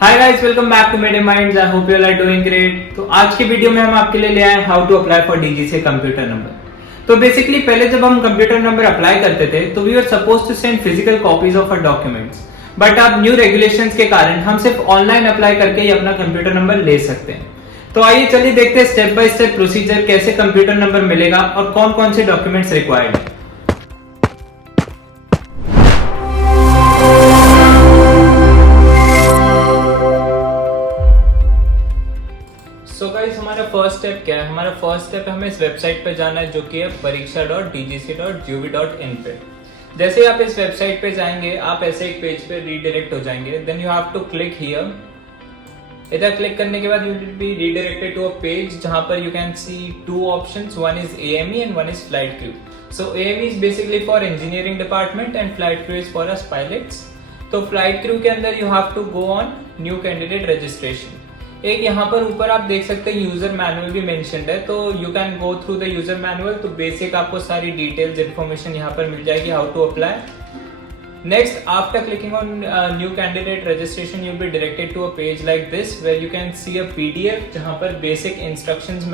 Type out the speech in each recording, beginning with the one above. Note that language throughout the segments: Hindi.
Hi guys, welcome back to Med Minds. I hope you are doing great. तो आज के वीडियो में हम आपके लिए ले आए how to apply for DGC computer number. तो बेसिकली पहले जब हम कंप्यूटर नंबर अप्लाई करते थे तो we are suppose to send physical copies of our documents, but अब न्यू रेगुलेशंस के कारण हम सिर्फ ऑनलाइन अप्लाई करके ही अपना कंप्यूटर नंबर ले सकते हैं। तो आइए चलिए देखते हैं स्टेप बाय स्टेप प्रोसीजर, कैसे कंप्यूटर नंबर मिलेगा और कौन कौन से डॉक्यूमेंट्स रिक्वायर्ड है। सो गाइस, हमारा फर्स्ट स्टेप क्या है? हमारा फर्स्ट स्टेप है हमें इस वेबसाइट पे जाना है जो कि है pariksha.dgc.gov.in पे। जैसे ही आप इस वेबसाइट पे जाएंगे आप ऐसे एक पेज पे रीडायरेक्ट हो जाएंगे। Then you have to click here. इधर क्लिक करने के बाद you will be redirected to a page जहां पर you can see two options, one is AME and one is flight crew. So AME is basically for engineering department and flight crew is for us pilots. तो फ्लाइट क्रू के अंदर you have to go on new candidate registration. एक यहाँ पर ऊपर आप देख सकते हैं यूजर मैनुअल भी मेंशन्ड है, तो you can go through the user manual. तो बेसिक आपको सारी डिटेल्स इन्फॉर्मेशन यहाँ पर मिल जाएगी how to apply. Next, after clicking on new candidate registration you will be directed to a page like this where you can see a PDF जहाँ पर बेसिक इंस्ट्रक्शंस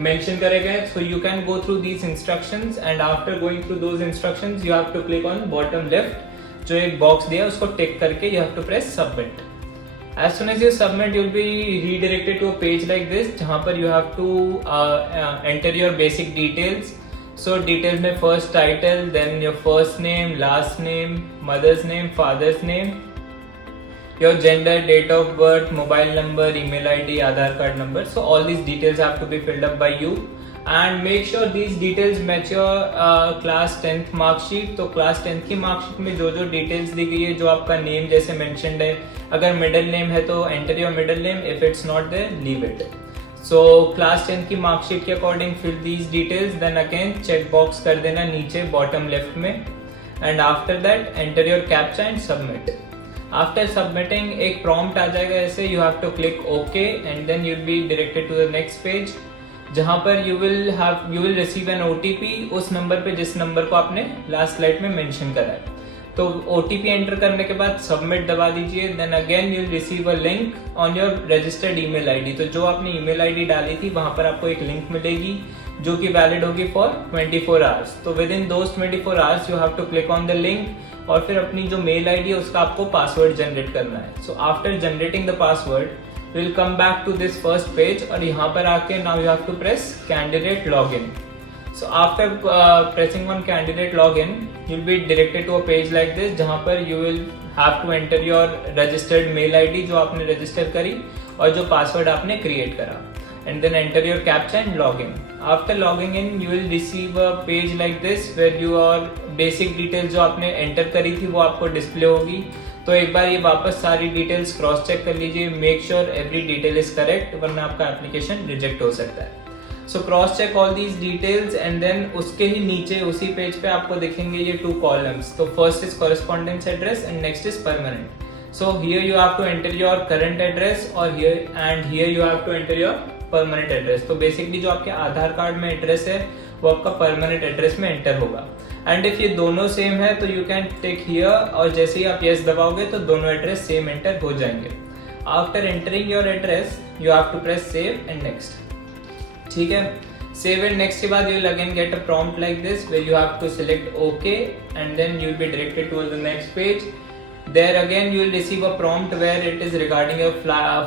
मेंशन करे गए। So you can go through these instructions and after going through those instructions you have to click on bottom left, जो एक बॉक्स दिया है उसको टिक करके you have to press submit. As soon as you submit, you'll be redirected to a page like this, जहाँ पर you have to enter your basic details. So details में first title, then your first name, last name, mother's name, father's name, your gender, date of birth, mobile number, email ID, Aadhaar card number. So all these details have to be filled up by you. And make sure these details match your class 10th marksheet। तो class 10th की marksheet में जो जो details दी गई है, जो आपका name जैसे mentioned है, अगर middle name है तो enter your middle name, if it's not there leave it। So class 10th की marksheet के according fill these details, then again check box कर देना नीचे bottom left में, and after that enter your captcha and submit। After submitting एक prompt आ जाएगा ऐसे, you have to click OK and then you'll be directed to the next page जहां पर you will receive an OTP उस नंबर पे जिस नंबर को आपने लास्ट स्लाइड में मेंशन करा है। तो OTP एंटर करने के बाद सबमिट दबा दीजिए। Then again you will receive a link on your registered email ID. तो जो आपने ईमेल आईडी डाली थी वहां पर आपको एक लिंक मिलेगी जो कि वैलिड होगी फॉर 24 आवर्स। तो within those 24 hours you have to click on the link और फिर अपनी जो मेल आईडी है उसका आपको पासवर्ड जनरेट करना है। So after generating the password we'll come back to this first page और यहाँ पर आके now you have to press candidate login। So after pressing on candidate login you'll be directed to a page like this जहाँ पर you will have to enter your registered mail ID जो आपने register करी और जो password आपने create करा, and then enter your captcha and login। After logging in you will receive a page like this where your basic details जो आपने enter करी थी वो आपको display होगी। तो एक बार ये वापस सारी डिटेल्स क्रॉस चेक कर लीजिए, make sure every detail is correct, वरना आपका एप्लीकेशन रिजेक्ट हो सकता है। So cross check all these details and then उसके ही नीचे उसी पेज पे आपको दिखेंगे ये 2 कॉलम्स। तो first is correspondence address and next is permanent. So here you have to enter your current address और here you have to enter your permanent address. तो बेसिकली जो आपके आधार कार्ड में एड्रेस है वो आपका परमानेंट एड्रेस में एंटर होगा। एंड इफ ये दोनों सेम है तो यू कैन टेक हियर और जैसे ही आप यस दबाओगे तो दोनों एड्रेस सेम एंटर हो जाएंगे। After entering your address you have to press save and next. ठीक है, सेव एंड नेक्स्ट के बाद you will again get a prompt like this where you have to select okay and then you will be directed to the next page. There again you will receive a prompt where it is regarding your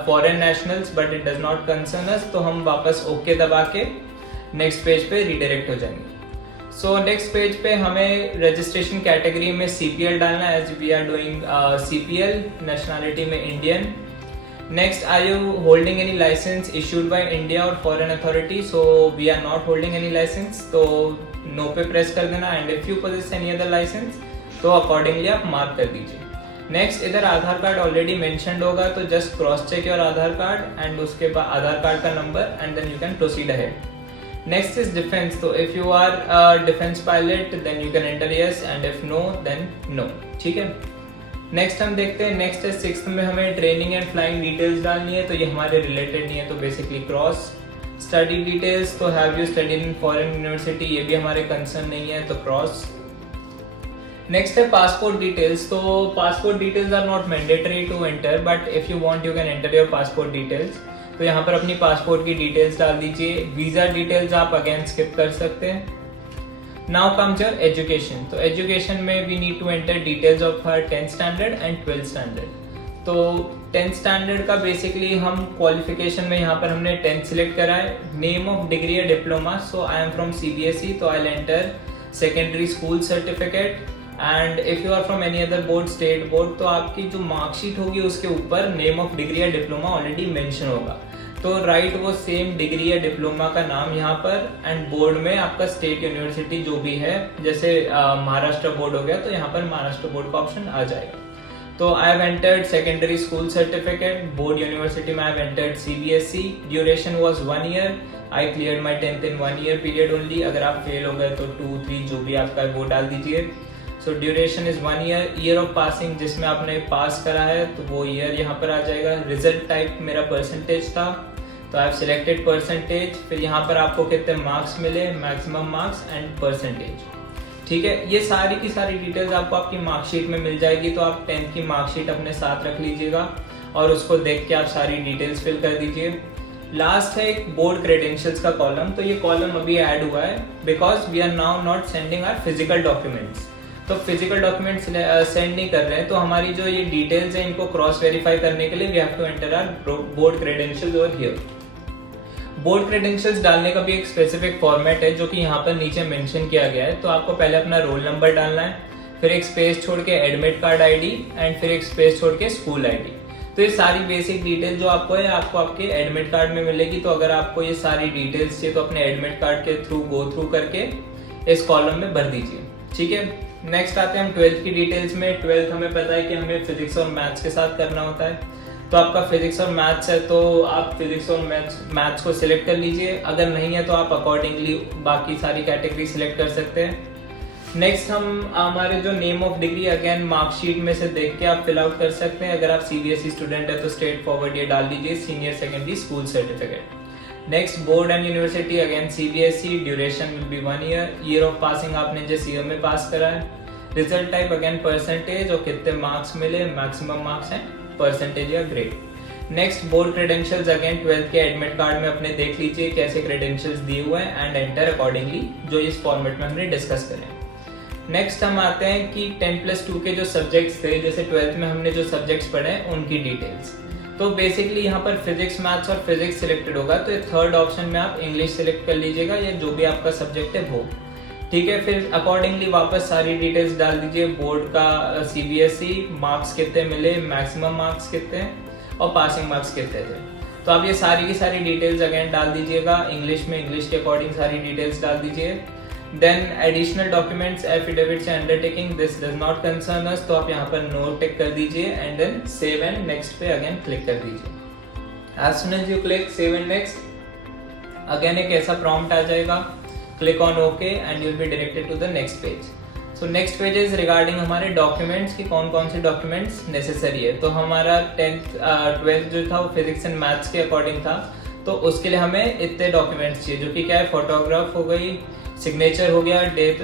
foreign nationals but it does not concern us। तो हम वापस ओके दबा के नेक्स्ट पेज पे रीडायरेक्ट हो जाएंगे। सो नेक्स्ट पेज पे हमें रजिस्ट्रेशन कैटेगरी में CPL डालना है, as we are doing CPL, nationality में Indian. Next, are you holding any license issued by India और foreign authority? So we are not holding any license, तो नो पे प्रेस कर देना। And if you possess any other license तो अकॉर्डिंगली आप मार्क कर दीजिए। नेक्स्ट, इधर आधार कार्ड ऑलरेडी मेंशन्ड होगा तो just cross check your Aadhaar card and उसके बाद आधार कार्ड का number and then you can proceed ahead. Next is defense। तो if you are a defense pilot then you can enter yes and if no then no। ठीक है, नेक्स्ट हम देखते हैं। नेक्स्ट है 6th में हमें ट्रेनिंग एंड फ्लाइंग डिटेल्स डालनी है, तो ये हमारे रिलेटेड नहीं है तो बेसिकली क्रॉस। स्टडी डिटेल्स, तो have you studied in foreign university, ये भी हमारे कंसर्न नहीं है तो क्रॉस। नेक्स्ट है पासपोर्ट डिटेल्स। तो passport details are not mandatory to enter, but if you want you can enter your passport details. तो यहाँ पर अपनी पासपोर्ट की डिटेल्स डाल दीजिए। वीजा डिटेल्स आप अगेन स्किप कर सकते हैं। Now comes your education. तो एजुकेशन में we need to enter details of her 10th standard and 12th standard. तो 10th स्टैंडर्ड का बेसिकली हम क्वालिफिकेशन में यहाँ पर हमने 10th सिलेक्ट करा है। नेम ऑफ डिग्री या diploma, so I am from CBSE, तो I enter secondary school certificate. And if you are from any other board, state board, तो आपकी जो मार्कशीट होगी उसके ऊपर नेम ऑफ डिग्री या डिप्लोमा ऑलरेडी मेंशन होगा। तो राइट वो सेम डिग्री या डिप्लोमा का नाम यहाँ पर, एंड बोर्ड में आपका स्टेट यूनिवर्सिटी जो भी है, जैसे महाराष्ट्र बोर्ड हो गया तो यहाँ पर महाराष्ट्र बोर्ड का ऑप्शन आ जाएगा। तो I have entered secondary school certificate. Board university में I have entered CBSE। Duration was 1 year. I cleared my 10th in 1 year period only. अगर आप फेल हो गए तो 2, 3 जो भी आपका वो डाल दीजिए। So duration is 1 year. Year of passing जिसमें आपने पास करा है तो वो ईयर यहाँ पर आ जाएगा। रिजल्ट टाइप मेरा परसेंटेज था, तो आई हैव सिलेक्टेड परसेंटेज। फिर यहाँ पर आपको कितने मार्क्स मिले, मैक्सिमम मार्क्स एंड परसेंटेज। ठीक है, ये सारी की सारी डिटेल्स आपको आपकी मार्कशीट में मिल जाएगी। तो आप 10th की मार्कशीट अपने साथ रख लीजिएगा और उसको देख के आप सारी डिटेल्स फिल कर दीजिए। लास्ट है एक बोर्ड क्रेडेंशियल्स का कॉलम। तो ये कॉलम अभी ऐड हुआ है because we are now not sending our physical documents. तो फिजिकल डॉक्यूमेंट्स सेंड नहीं कर रहे हैं, तो हमारी जो ये डिटेल्स है इनको क्रॉस वेरीफाई करने के लिए we have to enter our board credentials over here. Board credentials डालने का भी एक स्पेसिफिक फॉर्मेट है जो कि यहाँ पर नीचे मेंशन किया गया है। तो आपको पहले अपना रोल नंबर डालना है, फिर एक स्पेस छोड़ के एडमिट कार्ड ID एंड फिर एक स्पेस छोड़ के स्कूल ID। तो ये सारी बेसिक डिटेल जो आपको है आपको आपके एडमिट कार्ड में मिलेगी। तो अगर आपको ये सारी डिटेल्स चाहिए तो अपने एडमिट कार्ड के थ्रू गो थ्रू करके इस कॉलम में भर दीजिए। ठीक है, नेक्स्ट आते हैं हम 12th की डिटेल्स में। 12th हमें पता है कि हमें फिजिक्स और मैथ्स के साथ करना होता है। तो आपका फिजिक्स और मैथ्स है तो आप फिजिक्स और मैथ्स को सिलेक्ट कर लीजिए। अगर नहीं है तो आप अकॉर्डिंगली बाकी सारी कैटेगरी सिलेक्ट कर सकते हैं। नेक्स्ट हम हमारे जो name of degree again marksheet में से देख के आप फिल आउट कर सकते हैं। अगर आप CBSE स्टूडेंट है तो स्ट्रेट फॉरवर्ड ये डाल दीजिए, senior secondary school certificate. Next board and university again CBSE। Duration will be 1 year. Year of passing आपने जिस ईयर में पास करा है। रिजल्ट टाइप अगेन परसेंटेज और कितने मार्क्स मिले, मैक्सिमम मार्क्स हैं, परसेंटेज या grade. Next board credentials again 12th के एडमिट कार्ड में अपने देख लीजिए कैसे क्रेडेंशियल्स दिए हुए हैं एंड एंटर अकॉर्डिंगली जो इस फॉर्मेट में हमने डिस्कस करें। नेक्स्ट हम आते हैं कि 10+2 के जो सब्जेक्ट्स थे, जैसे 12th में हमने जो सब्जेक्ट्स पढ़े हैं उनकी डिटेल्स। तो बेसिकली यहाँ पर फिजिक्स मैथ्स और फिजिक्स सिलेक्टेड होगा, तो ये थर्ड ऑप्शन में आप इंग्लिश सिलेक्ट कर लीजिएगा या जो भी आपका सब्जेक्ट है वो। ठीक है, फिर अकॉर्डिंगली वापस सारी डिटेल्स डाल दीजिए। बोर्ड का CBSE, मार्क्स कितने मिले, मैक्सिमम मार्क्स कितने और पासिंग मार्क्स कितने थे। तो आप ये सारी की सारी डिटेल्स अगेन डाल दीजिएगा इंग्लिश में, इंग्लिश के अकॉर्डिंग सारी डिटेल्स डाल दीजिए। Then additional documents, affidavits and undertaking, this does not concern us, तो आप यहाँ पर नो टिक कर दीजिए and then save and next पे अगेन क्लिक कर दीजिए। As soon as you click save and next, again एक ऐसा प्रॉम्प्ट आ जाएगा, click on okay and you will be directed to the next page. So next page is regarding हमारे डॉक्यूमेंट्स की कौन कौन से डॉक्यूमेंट्स नेसेसरी है। तो हमारा 12th जो था वो फिजिक्स एंड मैथ्स के अकॉर्डिंग था, तो उसके लिए हमें इतने डॉक्यूमेंट्स चाहिए जो कि क्या है, फोटोग्राफ हो गई, सिग्नेचर हो गया, डेट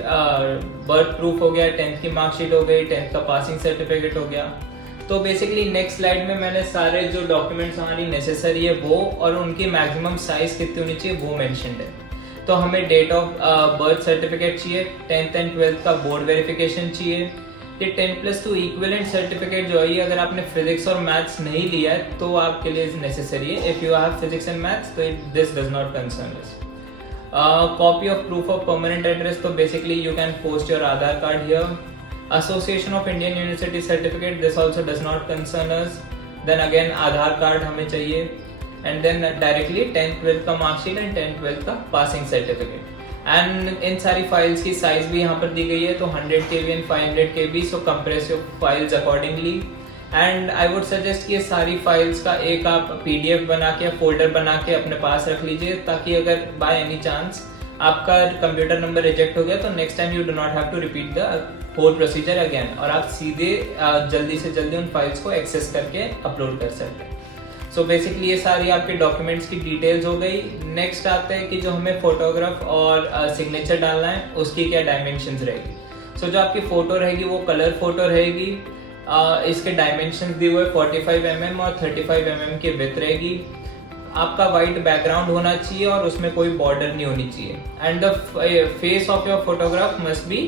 बर्थ प्रूफ हो गया, 10th की मार्कशीट हो गई, 10th का पासिंग सर्टिफिकेट हो गया। तो बेसिकली नेक्स्ट स्लाइड में मैंने सारे जो डॉक्यूमेंट्स हमारी नेसेसरी है वो और उनकी मैक्सिमम साइज कितनी होनी चाहिए वो मेंशन्ड है। तो हमें डेट ऑफ बर्थ सर्टिफिकेट चाहिए, 10th एंड 12th का बोर्ड वेरिफिकेशन चाहिए। ये 10+2 इक्विवेलेंट सर्टिफिकेट जो है, अगर आपने फिजिक्स और मैथ्स नहीं लिया है तो आपके लिए नेसेसरी है। If you have physics and maths तो this does not concern us. Copy of proof of permanent address, तो basically you can post your Aadhaar card here. Association of Indian university certificate, this also does not concern us. Then again Aadhaar card हमें चाहिए and then directly 10th 12th का मार्कशीट एंड 10th 12th का पासिंग सर्टिफिकेट। एंड इन सारी फाइल्स की साइज भी यहाँ पर दी गई है, तो 100 KB and 500 KB, so compress your files accordingly. And I would suggest कि ये सारी फाइल्स का एक आप PDF बना के फोल्डर बना के अपने पास रख लीजिए, ताकि अगर बाय एनी चांस आपका कंप्यूटर नंबर रिजेक्ट हो गया तो next time you do not have to repeat the whole procedure again, और आप सीधे जल्दी से जल्दी उन फाइल्स को एक्सेस करके अपलोड कर सकते हैं। सो बेसिकली ये सारी आपके डॉक्यूमेंट्स की डिटेल्स हो गई। नेक्स्ट आते हैं कि जो हमें फोटोग्राफ और सिग्नेचर डालना है उसकी क्या डायमेंशंस रहेगी। सो जो आपकी फोटो रहेगी वो कलर फोटो रहेगी। इसके डायमेंशन दिए हुए 45 mm और 35 mm की विड्थ रहेगी। आपका वाइट बैकग्राउंड होना चाहिए और उसमें कोई बॉर्डर नहीं होनी चाहिए। And the face of your photograph must be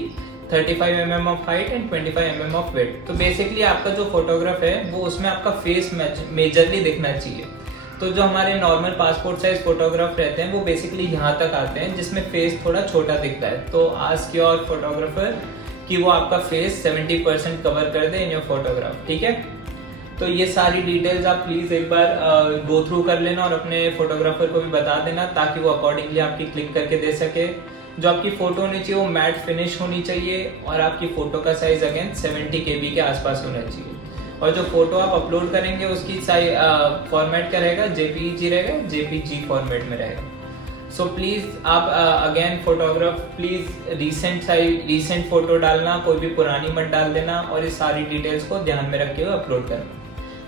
35 mm of height and 25 mm of width. तो बेसिकली आपका जो फोटोग्राफ है वो उसमें आपका फेस मेजरली दिखना चाहिए। तो जो हमारे नॉर्मल पासपोर्ट साइज फोटोग्राफ रहते हैं वो बेसिकली यहाँ तक आते हैं जिसमें फेस थोड़ा छोटा दिखता है। तो आस्क योर फोटोग्राफर कि वो आपका फेस 70% कवर कर दे इन योर फोटोग्राफ, ठीक है। तो ये सारी डिटेल्स आप प्लीज एक बार गो थ्रू कर लेना और अपने फोटोग्राफर को भी बता देना ताकि वो अकॉर्डिंगली आपकी क्लिक करके दे सके। जो आपकी फोटो होनी चाहिए वो मैट फिनिश होनी चाहिए और आपकी फोटो का साइज अगेन 70 KB के आसपास होना चाहिए। और जो फोटो आप अपलोड करेंगे उसकी फॉर्मेट क्या रहेगा, JPEG रहेगा, JPG फॉर्मेट में रहेगा। सो प्लीज आप again photograph please recent photo डालना, कोई भी पुरानी मत डाल देना और इस सारी डिटेल्स को ध्यान में रखते हुए अपलोड करना।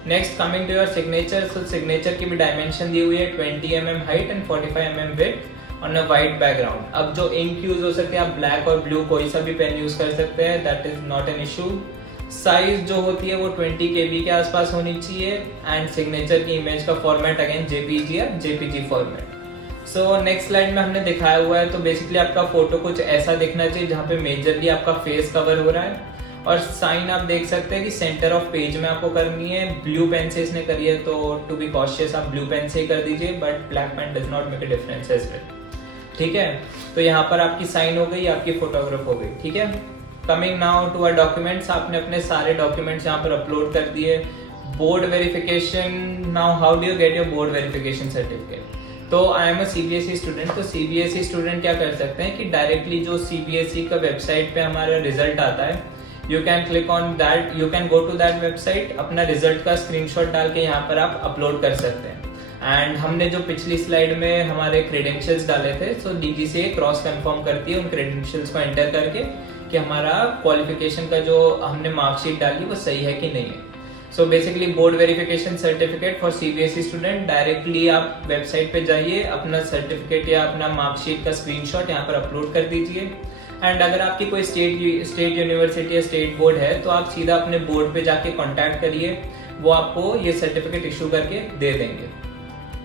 Next coming to your signature. So signature की भी डायमेंशन दी हुई है 20 mm height and 45 mm width on a white background. अब जो इंक यूज हो सकते हैं, आप ब्लैक और ब्लू कोई सा भी पेन यूज कर सकते हैं, that is not an issue. Size जो होती है वो 20 KB के आसपास होनी चाहिए एंड सिग्नेचर की इमेज का फॉर्मेट अगेन JPEG या JPG format. So next slide में हमने दिखाया हुआ है। तो बेसिकली आपका फोटो कुछ ऐसा दिखना चाहिए जहाँ पे मेजरली आपका फेस कवर हो रहा है और साइन आप देख सकते हैं कि सेंटर ऑफ पेज में आपको करनी है। ब्लू पेन से इसने करी है तो टू बी कॉशियस आप ब्लू पेन से ही कर दीजिए, but black pen does not make a difference as well, ठीक है। तो यहाँ पर आपकी साइन हो गई, आपकी फोटोग्राफ हो गई, ठीक है। Coming now to our documents. आपने अपने सारे डॉक्यूमेंट्स यहाँ पर अपलोड कर दिए। Board verification. Now how do you get your board verification certificate. तो I am a CBSE student. तो CBSE स्टूडेंट क्या कर सकते हैं कि डायरेक्टली जो CBSE का वेबसाइट पे हमारा रिजल्ट आता है, you can click on that, you can go to that website, अपना रिजल्ट का स्क्रीनशॉट डाल के यहाँ पर आप अपलोड कर सकते हैं। एंड हमने जो पिछली स्लाइड में हमारे क्रेडेंशियल्स डाले थे, सो DGCA क्रॉस कंफर्म करती है उन क्रेडेंशियल्स को एंटर करके कि हमारा क्वालिफिकेशन का जो हमने मार्कशीट डाली वो सही है कि नहीं है। So basically board verification certificate for CBSE student, directly आप वेबसाइट पे जाइए, अपना सर्टिफिकेट या अपना मार्कशीट का स्क्रीनशॉट यहाँ पर अपलोड कर दीजिए। एंड अगर आपकी कोई स्टेट यूनिवर्सिटी या स्टेट बोर्ड है तो आप सीधा अपने बोर्ड पे जाके कांटेक्ट करिए, वो आपको ये सर्टिफिकेट इशू करके दे देंगे।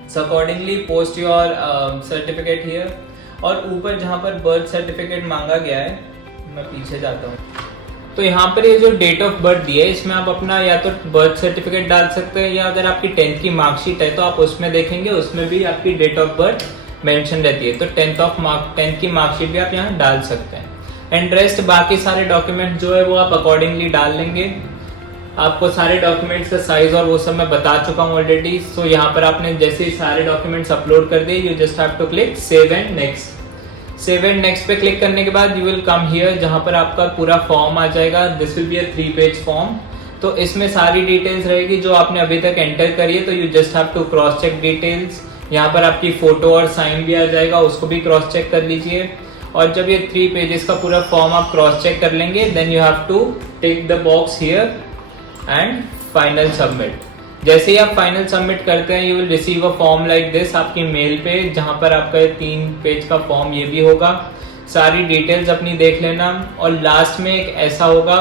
So accordingly post your certificate here. और ऊपर जहाँ पर बर्थ सर्टिफिकेट मांगा गया है, मैं पीछे जाता हूँ, तो यहाँ पर ये जो डेट ऑफ बर्थ दिया है इसमें आप अपना या तो बर्थ सर्टिफिकेट डाल सकते हैं या अगर आपकी 10th की मार्कशीट है तो आप उसमें देखेंगे उसमें भी आपकी डेट ऑफ बर्थ मेंशन रहती है। तो 10th की मार्कशीट भी आप यहाँ डाल सकते हैं। एंड रेस्ट बाकी सारे डॉक्यूमेंट जो है वो आप अकॉर्डिंगली डाल लेंगे। आपको सारे डॉक्यूमेंट्स का साइज और वो सब मैं बता चुका हूँ ऑलरेडी। सो यहाँ पर आपने जैसे ही सारे डॉक्यूमेंट्स अपलोड कर दिए, you just have to click save and next. Save and next पे क्लिक करने के बाद यू विल कम हियर जहाँ पर आपका पूरा फॉर्म आ जाएगा। This will be a 3-page form. तो इसमें सारी डिटेल्स रहेगी जो आपने अभी तक एंटर करी है, तो you just have to cross check details. यहाँ पर आपकी फोटो और साइन भी आ जाएगा, उसको भी क्रॉस चेक कर लीजिए। और जब ये 3 pages का पूरा फॉर्म आप क्रॉस चेक कर लेंगे, then you have to tick the box here and final submit. जैसे ही आप फाइनल सबमिट करते हैं, you will receive a form like this आपकी मेल पे, जहां पर आपका 3 पेज का फॉर्म ये भी होगा। सारी डिटेल्स अपनी देख लेना और लास्ट में एक ऐसा होगा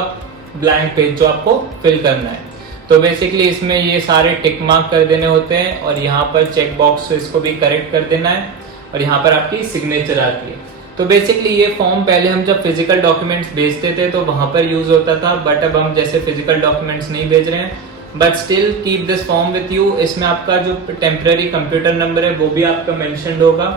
ब्लैंक पेज जो आपको फिल करना है। तो बेसिकली इसमें ये सारे टिक मार्क कर देने होते हैं और यहाँ पर चेक बॉक्स इसको भी करेक्ट कर देना है और यहाँ पर आपकी सिग्नेचर आती है। तो बेसिकली ये फॉर्म पहले हम जब फिजिकल डॉक्यूमेंट्स भेजते थे तो वहां पर यूज होता था, बट अब हम जैसे फिजिकल डॉक्यूमेंट्स नहीं भेज रहे हैं, but still keep this form with you. इसमें आपका जो टेम्पररी कंप्यूटर नंबर है वो भी आपका मेंशन्ड होगा।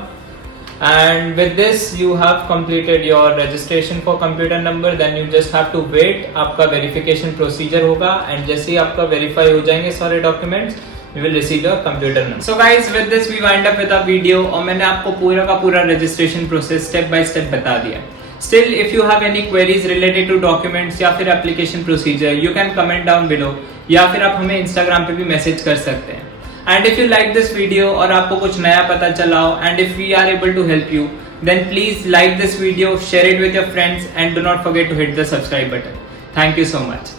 And with this you have completed your registration for computer number. Then you just have to wait, आपका वेरिफिकेशन प्रोसीजर होगा एंड जैसे ही आपका वेरीफाई हो जाएंगे सारे documents, you will receive your computer number. So guys, with this we wind up with our video और मैंने आपको पूरा का पूरा registration process step by step बता दिया। Still, if you have any queries related to documents या फिर application procedure, you can comment down below या फिर आप हमें Instagram पे भी मैसेज कर सकते हैं। And if you like this video और आपको कुछ नया पता चला हो and if we are able to help you, then please like this video, share it with your friends and do not forget to hit the subscribe button. Thank you so much.